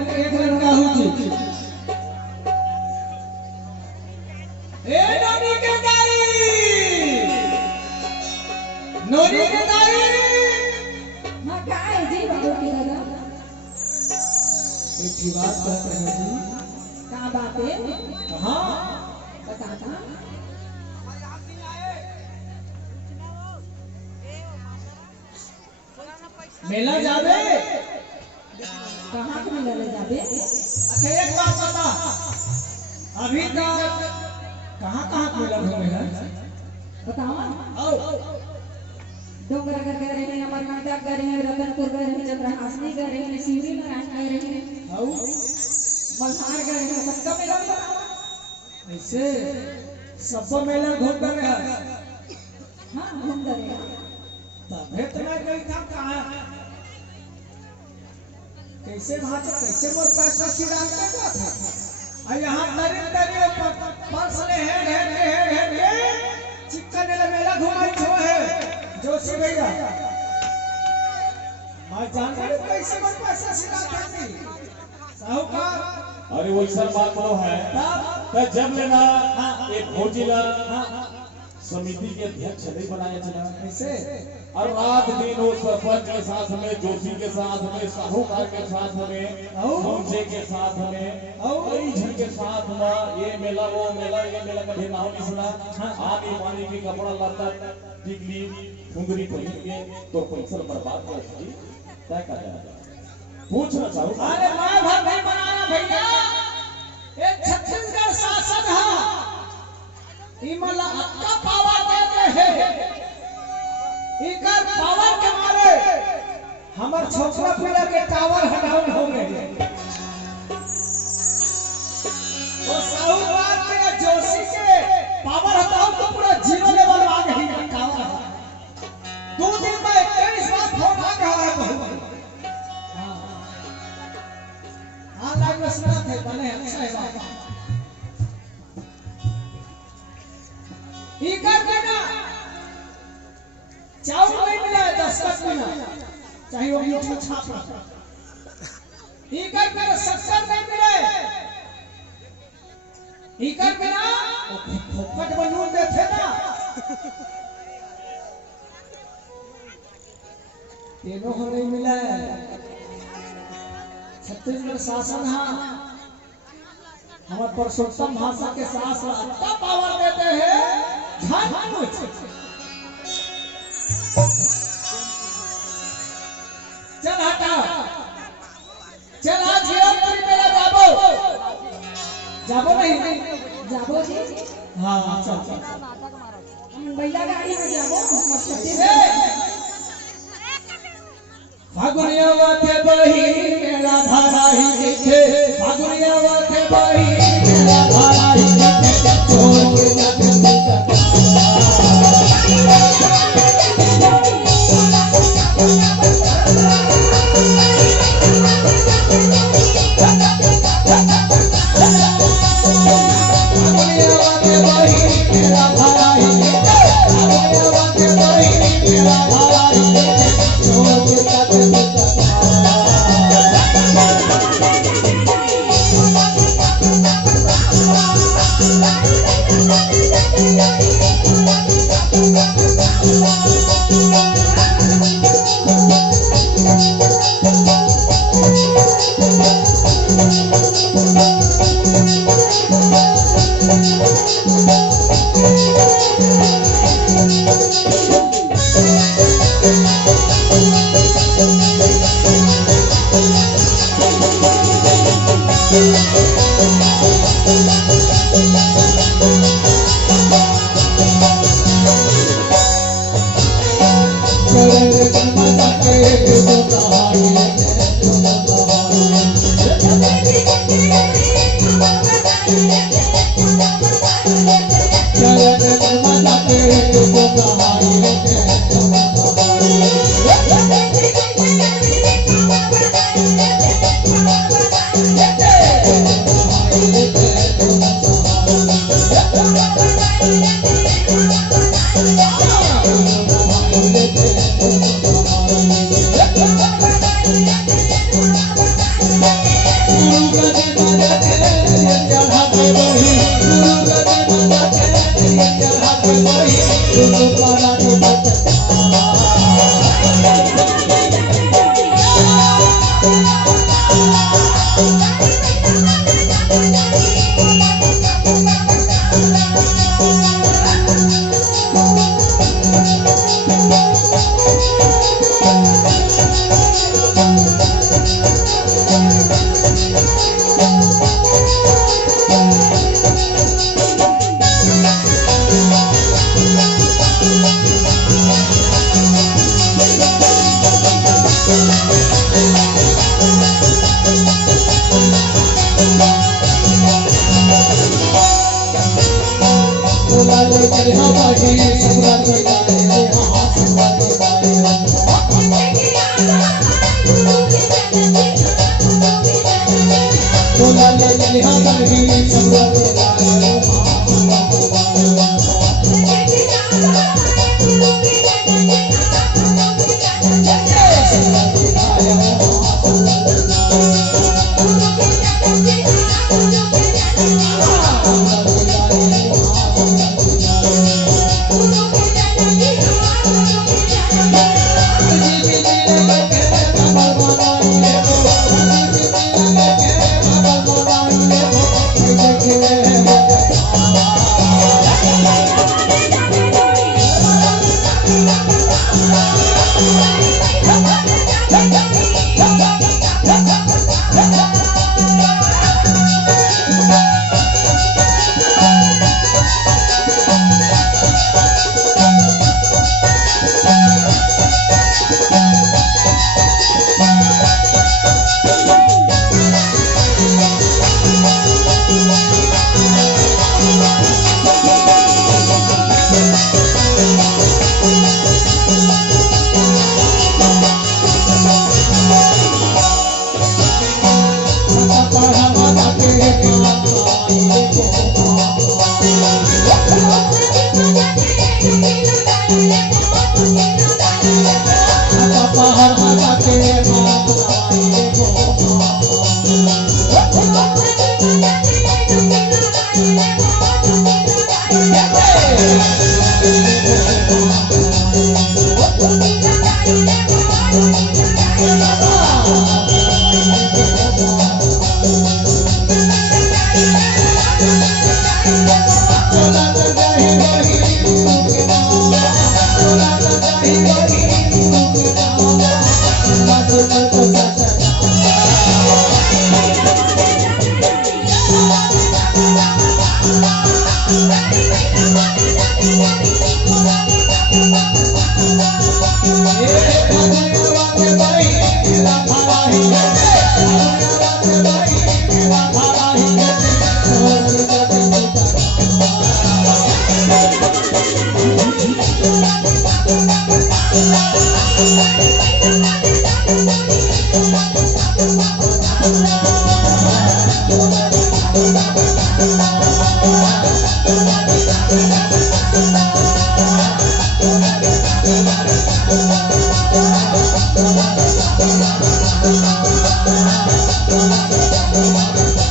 एक लड़का हुची ए नोनी के गाड़ी हां काय जी बाबू की दादा एक की बात कहते हैं जी का बात है हां बताता मेला जाबे कहां के मेला ले जाबे अच्छा एक बात बता अभी तक कहां मेला घूमेला बताओ आओ डोंगर कर गए रहे अमरनाथ गए रहे रतनपुर गए रहे चंद्रहासनी गए रहे शिवरी नारायण गए रहे आओ मल्हार गए रहे सबका मेला बताओ ऐसे सब मेला घूम कर रहा हां घूम रहे तबे तो मैं गई था कहां कैसे वहां से कैसे मोर पैसा सिरा का था और यहां तरी पर्स ले है चिकन ले मेला घुमाई छो है जोशी भैया मैं जानता हूं कैसे मोर पैसा सिरा करती साहूकार अरे वो सर बात वो है तो जब लेना एक भोजिला समिति के अध्यक्ष नहीं बनाया चला कैसे और रात दिन वो सरपंच के साथ में जोशी के साथ में साहूकार के साथ में मुंजे के साथ में कई जन के साथ में ये मेला कभी नाम नहीं सुना आनी पानी की कपड़ा लता टिकली ठुंगरी पहन के तो पैसा बर्बाद कर दी तय कर दिया पूछना चाहूँ अरे मैं भर नहीं बनाया भैया एक छत्तीसगढ़ शासन है इमला अक्का पावर देते हैं इकर पावर के मारे हमर छोकरा पीला के टावर हटाउन हो गए और साहूकार के जोशी के पावर हटाओ तो पूरा जीरो लेवल आ गई टावर 2 दिन में 23 बार फोन आ रहा है बहुत हां लाइव में सुना थे बने अच्छा है बात इकर बिना चाउर नहीं मिला 10 मिला चाहे वो मुट्ठी छाप रहा इकर बिना शक्कर नहीं मिले इकर बिना फोकट में नून देते ना तीनों को नहीं मिला छत्तीसगढ़ शासन हमारे पुरुषोत्तम भाषा के साथ इतना पावर देते हैं चल हटा चल आज जीवनपुरी मेला जाबो नहीं जाबो जी हाँ चल हम बैला गाड़ी में जाबो फागुनिया वाते बही मेरा भारा ही दिखे फागुनिया वाते बही मेरा भारा ही दिखे छोड़ के जाते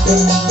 Thank you.